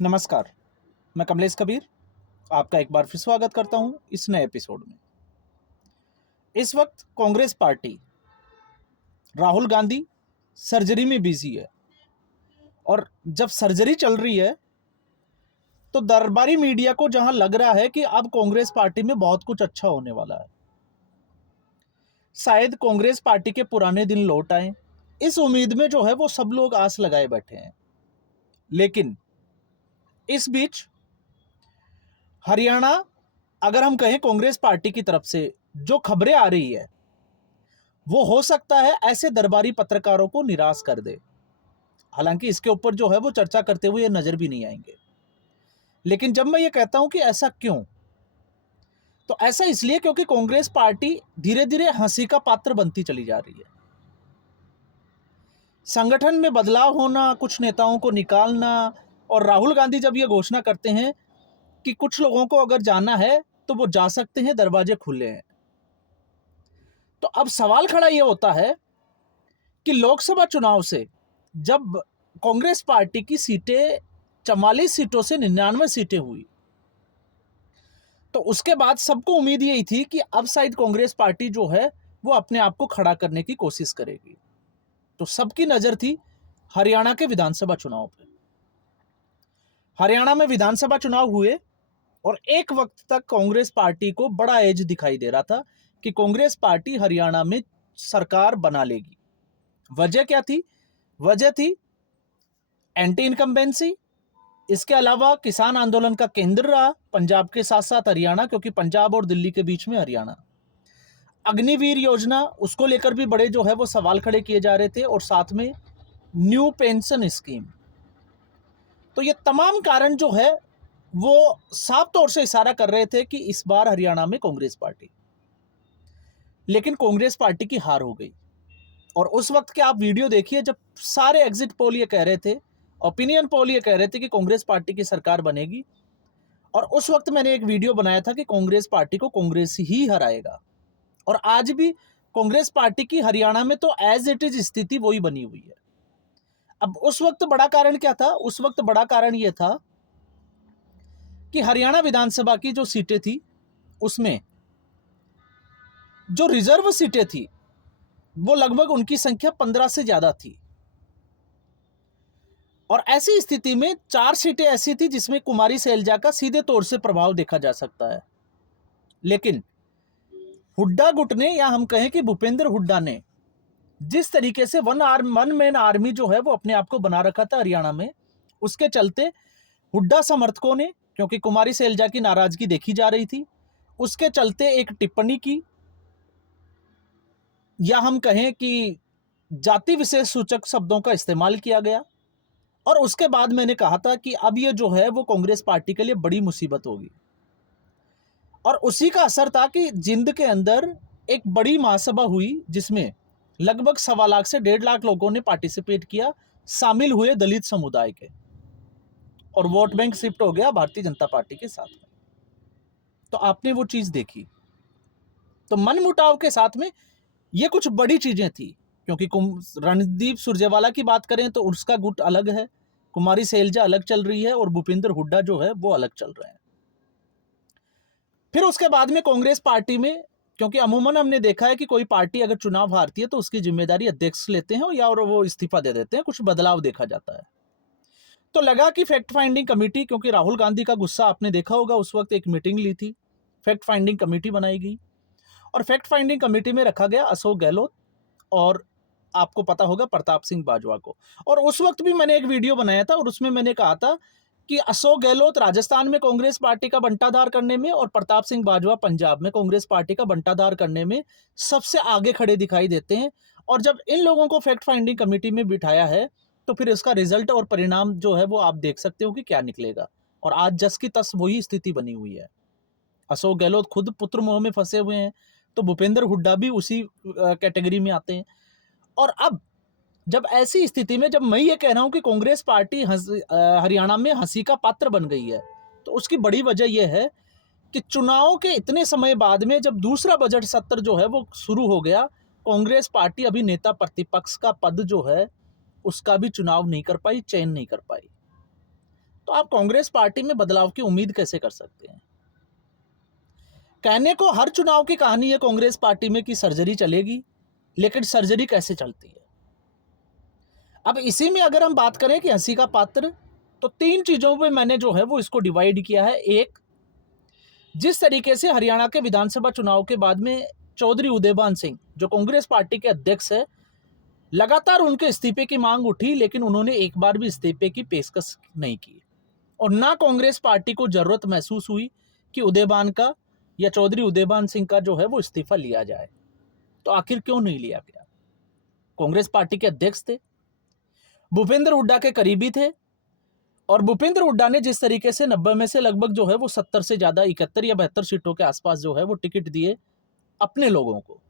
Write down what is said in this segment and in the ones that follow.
नमस्कार, मैं कमलेश कबीर आपका एक बार फिर स्वागत करता हूं इस नए एपिसोड में। इस वक्त कांग्रेस पार्टी राहुल गांधी सर्जरी में बिजी है और जब सर्जरी चल रही है तो दरबारी मीडिया को जहां लग रहा है कि अब कांग्रेस पार्टी में बहुत कुछ अच्छा होने वाला है, शायद कांग्रेस पार्टी के पुराने दिन लौट आए, इस उम्मीद में जो है वो सब लोग आस लगाए बैठे हैं। लेकिन इस बीच हरियाणा, अगर हम कहें कांग्रेस पार्टी की तरफ से जो खबरें आ रही है वो हो सकता है ऐसे दरबारी पत्रकारों को निराश कर दे। हालांकि इसके ऊपर जो है वो चर्चा करते हुए नजर भी नहीं आएंगे। लेकिन जब मैं ये कहता हूं कि ऐसा क्यों, तो ऐसा इसलिए क्योंकि कांग्रेस पार्टी धीरे धीरे हंसी का पात्र बनती चली जा रही है। संगठन में बदलाव होना, कुछ नेताओं को निकालना, और राहुल गांधी जब ये घोषणा करते हैं कि कुछ लोगों को अगर जाना है तो वो जा सकते हैं, दरवाजे खुले हैं, तो अब सवाल खड़ा ये होता है कि लोकसभा चुनाव से जब कांग्रेस पार्टी की सीटें 44 सीटों से 99 सीटें हुई, तो उसके बाद सबको उम्मीद यही थी कि अब शायद कांग्रेस पार्टी जो है वो अपने आप को खड़ा करने की कोशिश करेगी। तो सबकी नजर थी हरियाणा के विधानसभा चुनाव पे। हरियाणा में विधानसभा चुनाव हुए और एक वक्त तक कांग्रेस पार्टी को बड़ा एज दिखाई दे रहा था कि कांग्रेस पार्टी हरियाणा में सरकार बना लेगी। वजह क्या थी? वजह थी एंटी इनकम्बेंसी। इसके अलावा किसान आंदोलन का केंद्र रहा पंजाब के साथ साथ हरियाणा, क्योंकि पंजाब और दिल्ली के बीच में हरियाणा। अग्निवीर योजना, उसको लेकर भी बड़े जो है वो सवाल खड़े किए जा रहे थे, और साथ में न्यू पेंशन स्कीम। तो ये तमाम कारण जो है वो साफ तौर से इशारा कर रहे थे कि इस बार हरियाणा में कांग्रेस पार्टी। लेकिन कांग्रेस पार्टी की हार हो गई। और उस वक्त के आप वीडियो देखिए जब सारे एग्जिट पोल ये कह रहे थे, ओपिनियन पोल ये कह रहे थे कि कांग्रेस पार्टी की सरकार बनेगी। और उस वक्त मैंने एक वीडियो बनाया था कि कांग्रेस पार्टी को कांग्रेस ही हराएगा। और आज भी कांग्रेस पार्टी की हरियाणा में तो एज इट इज स्थिति वही बनी हुई है। अब उस वक्त बड़ा कारण क्या था? उस वक्त बड़ा कारण यह था कि हरियाणा विधानसभा की जो सीटें थी उसमें जो रिजर्व सीटें थी वो लगभग उनकी संख्या 15 से ज्यादा थी। और ऐसी स्थिति में 4 सीटें ऐसी थी जिसमें कुमारी सैलजा का सीधे तौर से प्रभाव देखा जा सकता है। लेकिन हुड्डा गुट ने, या हम कहें कि भूपेंद्र हुड्डा ने, जिस तरीके से वन मैन आर्मी जो है वो अपने आप को बना रखा था हरियाणा में, उसके चलते हुड्डा समर्थकों ने, क्योंकि कुमारी सैलजा की नाराजगी देखी जा रही थी, उसके चलते एक टिप्पणी की, या हम कहें कि जाति विशेष सूचक शब्दों का इस्तेमाल किया गया। और उसके बाद मैंने कहा था कि अब ये जो है वो कांग्रेस पार्टी के लिए बड़ी मुसीबत होगी। और उसी का असर था कि जिंद के अंदर एक बड़ी महासभा हुई जिसमें लगभग 1.25 से 1.5 लाख लोगों ने पार्टिसिपेट किया, शामिल हुए दलित समुदाय के, और वोट बैंक शिफ्ट हो गया भारतीय जनता पार्टी के साथ में। तो आपने वो चीज देखी। तो मनमुटाव के साथ में ये कुछ बड़ी चीजें थी, क्योंकि रणदीप सुरजेवाला की बात करें तो उसका गुट अलग है, कुमारी सैलजा अलग चल रही है, और भूपेंद्र हुड्डा जो है वो अलग चल रहे हैं। फिर उसके बाद में कांग्रेस पार्टी में, क्योंकि अमूमन हमने देखा है कि कोई पार्टी अगर चुनाव हारती है तो उसकी जिम्मेदारी अध्यक्ष लेते हैं या और वो इस्तीफा दे देते हैं, कुछ बदलाव देखा जाता है। तो लगा कि फैक्ट फाइंडिंग कमेटी, क्योंकि राहुल गांधी का गुस्सा आपने देखा होगा, उस वक्त एक मीटिंग ली थी, फैक्ट फाइंडिंग कमेटी बनाई गई, और फैक्ट फाइंडिंग कमेटी में रखा गया अशोक गहलोत और आपको पता होगा प्रताप सिंह बाजवा को। और उस वक्त भी मैंने एक वीडियो बनाया था और उसमें मैंने कहा था कि अशोक गहलोत राजस्थान में कांग्रेस पार्टी का बंटाधार करने में और प्रताप सिंह बाजवा पंजाब में कांग्रेस पार्टी का बंटाधार करने में सबसे आगे खड़े दिखाई देते हैं। और जब इन लोगों को फैक्ट फाइंडिंग कमेटी में बिठाया है तो फिर इसका रिजल्ट और परिणाम जो है वो आप देख सकते हो कि क्या निकलेगा। और आज जस की तस वही स्थिति बनी हुई है। अशोक गहलोत खुद पुत्र मोह में फंसे हुए हैं, तो भूपेंद्र हुड्डा भी उसी कैटेगरी में आते हैं। और अब जब ऐसी स्थिति में, जब मैं ये कह रहा हूं कि कांग्रेस पार्टी हरियाणा में हंसी का पात्र बन गई है, तो उसकी बड़ी वजह यह है कि चुनाव के इतने समय बाद में जब दूसरा बजट सत्र जो है वो शुरू हो गया, कांग्रेस पार्टी अभी नेता प्रतिपक्ष का पद जो है उसका भी चुनाव नहीं कर पाई, चयन नहीं कर पाई। तो आप कांग्रेस पार्टी में बदलाव की उम्मीद कैसे कर सकते हैं? कहने को हर चुनाव की कहानी है कांग्रेस पार्टी में कि सर्जरी चलेगी, लेकिन सर्जरी कैसे चलती है? अब इसी में अगर हम बात करें कि हंसी का पात्र, तो 3 चीजों पे मैंने जो है वो इसको डिवाइड किया है। एक, जिस तरीके से हरियाणा के विधानसभा चुनाव के बाद में चौधरी उदयभान सिंह, जो कांग्रेस पार्टी के अध्यक्ष है, लगातार उनके इस्तीफे की मांग उठी, लेकिन उन्होंने एक बार भी इस्तीफे की पेशकश नहीं की और ना कांग्रेस पार्टी को जरूरत महसूस हुई कि उदयभान का या चौधरी उदयभान सिंह का जो है वो इस्तीफा लिया जाए। तो आखिर क्यों नहीं लिया गया? कांग्रेस पार्टी के अध्यक्ष थे, भूपेंद्र हुड्डा के करीबी थे, और भूपेंद्र हुड्डा ने जिस तरीके से 90 में से लगभग जो है वो 70 से ज्यादा 71 या 72 सीटों के आसपास जो है वो टिकट दिए अपने लोगों को,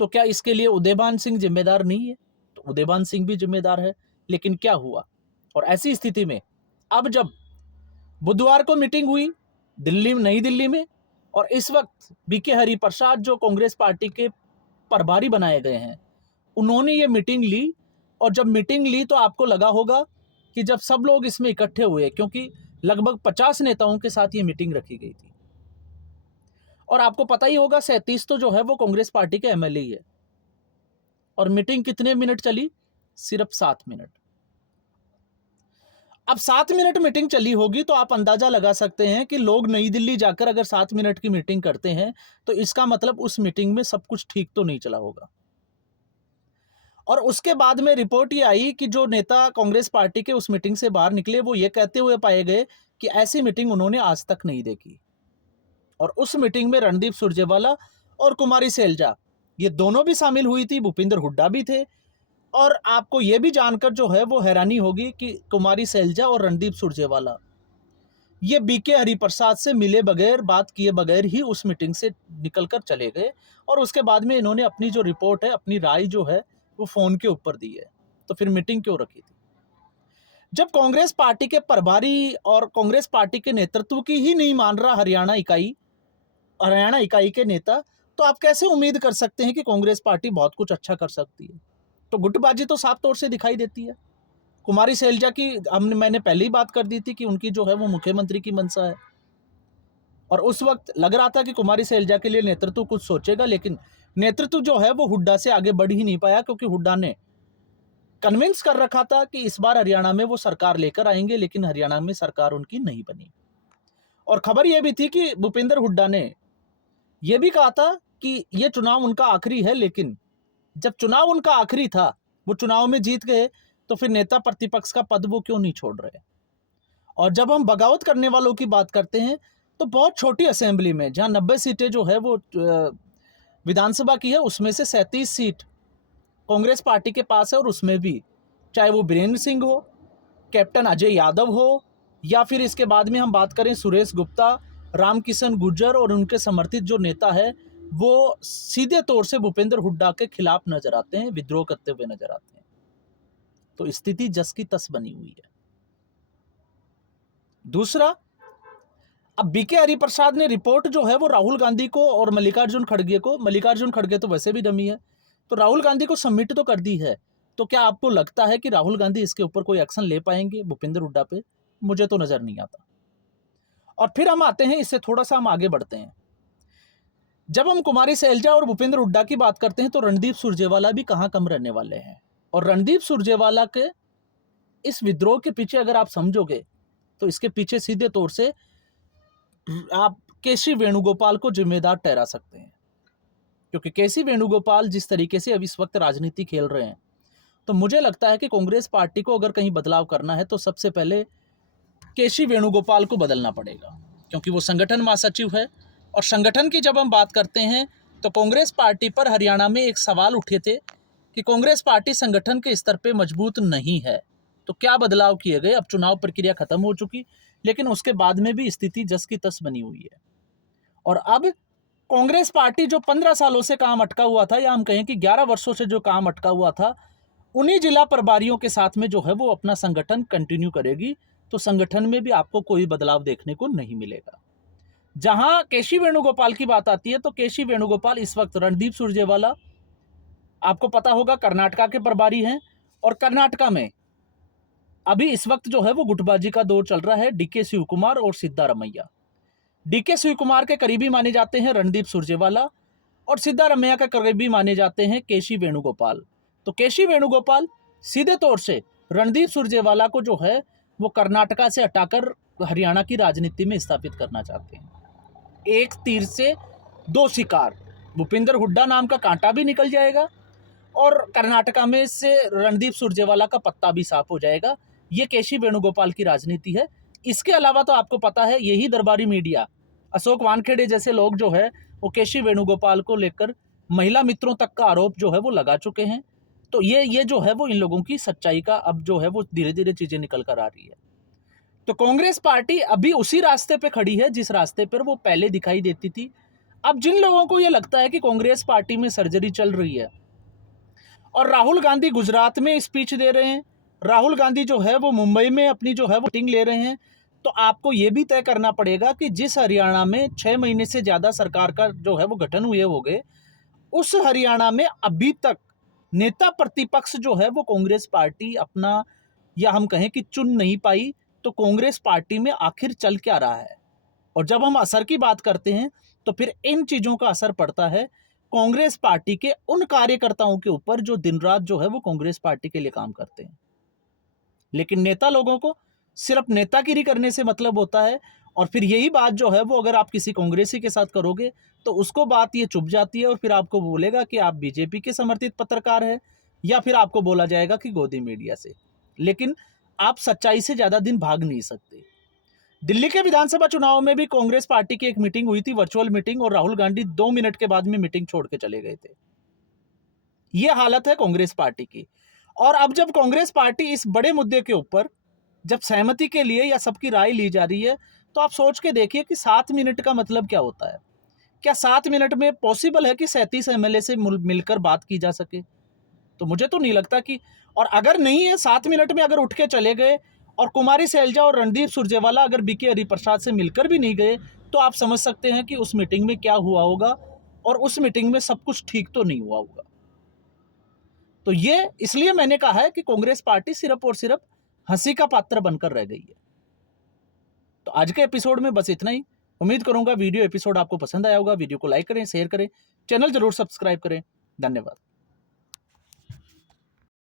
तो क्या इसके लिए उदयभान सिंह जिम्मेदार नहीं है? तो उदयभान सिंह भी जिम्मेदार है। लेकिन क्या हुआ? और ऐसी स्थिति में अब जब बुधवार को मीटिंग हुई नई दिल्ली में, और इस वक्त बीके हरिप्रसाद जो कांग्रेस पार्टी के प्रभारी बनाए गए हैं, उन्होंने ये मीटिंग ली, और जब मीटिंग ली तो आपको लगा होगा कि जब सब लोग इसमें इकट्ठे हुए, क्योंकि लगभग 50 नेताओं के साथ ये मीटिंग रखी गई थी, और आपको पता ही होगा 37 तो जो है वो कांग्रेस पार्टी के एमएलए ही है, और मीटिंग कितने मिनट चली? सिर्फ 7 मिनट। अब 7 मिनट मीटिंग चली होगी तो आप अंदाजा लगा सकते हैं कि लोग नई दिल्ली जाकर अगर 7 मिनट की मीटिंग करते हैं तो इसका मतलब उस मीटिंग में सब कुछ ठीक तो नहीं चला होगा। और उसके बाद में रिपोर्ट ये आई कि जो नेता कांग्रेस पार्टी के उस मीटिंग से बाहर निकले वो ये कहते हुए पाए गए कि ऐसी मीटिंग उन्होंने आज तक नहीं देखी, और उस मीटिंग में रणदीप सुरजेवाला और कुमारी सैलजा ये दोनों भी शामिल हुई थी, भूपेंद्र हुड्डा भी थे। और आपको ये भी जानकर जो है वो हैरानी होगी कि कुमारी सैलजा और रणदीप सुरजेवाला ये बीके हरिप्रसाद से मिले बगैर, बात किए बगैर ही उस मीटिंग से निकलकर चले गए, और उसके बाद में इन्होंने अपनी जो रिपोर्ट है, अपनी राय जो है वो फोन के ऊपर दी है। तो फिर मीटिंग क्यों रखी थी? जब कांग्रेस पार्टी के प्रभारी और कांग्रेस पार्टी के नेतृत्व की ही नहीं मान रहा हरियाणा इकाई के नेता, तो आप कैसे उम्मीद कर सकते हैं कि कांग्रेस पार्टी बहुत कुछ अच्छा कर सकती है? तो गुटबाजी तो साफ तौर से दिखाई देती है। कुमारी सैलजा की मैंने पहले ही बात कर दी थी कि उनकी जो है वो मुख्यमंत्री की मंशा है, और उस वक्त लग रहा था कि कुमारी सैलजा के लिए नेतृत्व कुछ सोचेगा, लेकिन नेतृत्व जो है वो हुड्डा से आगे बढ़ ही नहीं पाया, क्योंकि हुड्डा ने कन्विंस कर रखा था कि इस बार हरियाणा में वो सरकार लेकर आएंगे, लेकिन हरियाणा में सरकार उनकी नहीं बनी। और खबर यह भी थी कि भूपेंद्र हुड्डा ने यह भी कहा था कि यह चुनाव उनका आखिरी है, लेकिन जब चुनाव उनका आखिरी था, वो चुनाव में जीत गए, तो फिर नेता प्रतिपक्ष का पद वो क्यों नहीं छोड़ रहे? और जब हम बगावत करने वालों की बात करते हैं तो बहुत छोटी असेंबली में, जहां 90 सीटें जो है वो विधानसभा की है, उसमें से 37 सीट कांग्रेस पार्टी के पास है, और उसमें भी चाहे वो बीरेंद्र सिंह हो, कैप्टन अजय यादव हो, या फिर इसके बाद में हम बात करें सुरेश गुप्ता, रामकिशन गुर्जर और उनके समर्थित जो नेता है वो सीधे तौर से भूपेंद्र हुड्डा के खिलाफ नजर आते हैं, विद्रोह करते हुए नजर आते हैं। तो स्थिति जस की तस बनी हुई है। दूसरा, अब बीके हरिप्रसाद ने रिपोर्ट जो है वो राहुल गांधी को और मल्लिकार्जुन खड़गे तो वैसे भी डमी है, तो राहुल गांधी को सबमिट तो कर दी है। तो क्या आपको लगता है कि राहुल गांधी इसके ऊपर कोई एक्शन ले पाएंगे भूपेंद्र हुड्डा पे? मुझे तो नजर नहीं आता। और फिर हम आते हैं, इससे थोड़ा सा हम आगे बढ़ते हैं। जब हम कुमारी सैलजा और भूपेंद्र हुड्डा की बात करते हैं तो रणदीप सुरजेवाला भी कहां कम रहने वाले हैं। और रणदीप सुरजेवाला के इस विद्रोह के पीछे अगर आप समझोगे तो इसके पीछे सीधे तौर से आप केसी वेणुगोपाल को जिम्मेदार ठहरा सकते हैं, क्योंकि केसी वेणुगोपाल जिस तरीके से अब इस वक्त राजनीति खेल रहे हैं, तो मुझे लगता है कि कांग्रेस पार्टी को अगर कहीं बदलाव करना है तो सबसे पहले केसी वेणुगोपाल को बदलना पड़ेगा, क्योंकि वो संगठन महासचिव है। और संगठन की जब हम बात करते हैं तो कांग्रेस पार्टी पर हरियाणा में एक सवाल उठे थे कि कांग्रेस पार्टी संगठन के स्तर पे मजबूत नहीं है, तो क्या बदलाव किए गए? अब चुनाव प्रक्रिया खत्म हो चुकी, लेकिन उसके बाद में भी स्थिति जस की तस बनी हुई है। और अब कांग्रेस पार्टी जो 15 सालों से काम अटका हुआ था, या हम कहें कि 11 वर्षों से जो काम अटका हुआ था, उन्हीं जिला प्रभारियों के साथ में जो है वो अपना संगठन कंटिन्यू करेगी। तो संगठन में भी आपको कोई बदलाव देखने को नहीं मिलेगा। जहां केसी वेणुगोपाल की बात आती है तो केसी वेणुगोपाल इस वक्त रणदीप सुरजेवाला, आपको पता होगा, कर्नाटका के प्रभारी हैं, और कर्नाटका में अभी इस वक्त जो है वो गुटबाजी का दौर चल रहा है डीके शिवकुमार और सिद्धारमैया। डीके शिवकुमार के करीबी माने जाते हैं रणदीप सुरजेवाला और सिद्धारमैया के करीबी माने जाते हैं केसी वेणुगोपाल। तो केसी वेणुगोपाल सीधे तौर से रणदीप सुरजेवाला को जो है वो कर्नाटका से हटाकर हरियाणा की राजनीति में स्थापित करना चाहते हैं। एक तीर से दो शिकार, भूपिंदर हुड्डा नाम का कांटा भी निकल जाएगा और कर्नाटका में से रणदीप सुरजेवाला का पत्ता भी साफ हो जाएगा। ये केसी वेणुगोपाल की राजनीति है। इसके अलावा तो आपको पता है यही दरबारी मीडिया, अशोक वानखेड़े जैसे लोग जो है वो केसी वेणुगोपाल को लेकर महिला मित्रों तक का आरोप जो है वो लगा चुके हैं। तो ये जो है वो इन लोगों की सच्चाई का अब जो है वो धीरे धीरे चीजें निकल कर आ रही है। तो कांग्रेस पार्टी अभी उसी रास्ते पे खड़ी है जिस रास्ते पर वो पहले दिखाई देती थी। अब जिन लोगों को ये लगता है कि कांग्रेस पार्टी में सर्जरी चल रही है और राहुल गांधी गुजरात में स्पीच दे रहे हैं, राहुल गांधी जो है वो मुंबई में अपनी जो है वो मीटिंग ले रहे हैं, तो आपको ये भी तय करना पड़ेगा कि जिस हरियाणा में 6 महीने से ज़्यादा सरकार का जो है वो गठन हुए हो गए, उस हरियाणा में अभी तक नेता प्रतिपक्ष जो है वो कांग्रेस पार्टी अपना, या हम कहें कि चुन नहीं पाई। तो कांग्रेस पार्टी में आखिर चल क्या रहा है? और जब हम असर की बात करते हैं तो फिर इन चीज़ों का असर पड़ता है कांग्रेस पार्टी के उन कार्यकर्ताओं के ऊपर जो दिन रात जो है वो कांग्रेस पार्टी के लिए काम करते हैं। लेकिन नेता लोगों को सिर्फ नेतागिरी करने से मतलब होता है, और फिर यही बात जो है वो अगर आप किसी कांग्रेसी के साथ करोगे तो उसको बात ये चुभ जाती है और फिर आपको बोलेगा कि आप बीजेपी के समर्थित पत्रकार हैं, या फिर आपको बोला जाएगा कि गोदी मीडिया से। लेकिन आप सच्चाई से ज़्यादा दिन भाग नहीं सकते। दिल्ली के विधानसभा चुनाव में भी कांग्रेस पार्टी की एक मीटिंग हुई थी, वर्चुअल मीटिंग, और राहुल गांधी 2 मिनट के बाद में मीटिंग छोड़ के चले गए थे। यह हालत है कांग्रेस पार्टी की। और अब जब कांग्रेस पार्टी इस बड़े मुद्दे के ऊपर जब सहमति के लिए या सबकी राय ली जा रही है, तो आप सोच के देखिए कि 7 मिनट का मतलब क्या होता है। क्या 7 मिनट में पॉसिबल है कि 37 एमएलए से मिलकर बात की जा सके? तो मुझे तो नहीं लगता कि, और अगर नहीं है 7 मिनट में अगर उठ के चले गए और कुमारी सैलजा और रणदीप सुरजेवाला अगर बीके हरिप्रसाद से मिलकर भी नहीं गए, तो आप समझ सकते हैं कि उस मीटिंग में क्या हुआ होगा, और उस मीटिंग में सब कुछ ठीक तो नहीं हुआ होगा। तो ये इसलिए मैंने कहा है कि कांग्रेस पार्टी सिर्फ और सिर्फ हंसी का पात्र बनकर रह गई है। तो आज के एपिसोड में बस इतना ही। उम्मीद करूंगा वीडियो एपिसोड आपको पसंद आया होगा। वीडियो को लाइक करें, शेयर करें, चैनल जरूर सब्सक्राइब करें। धन्यवाद।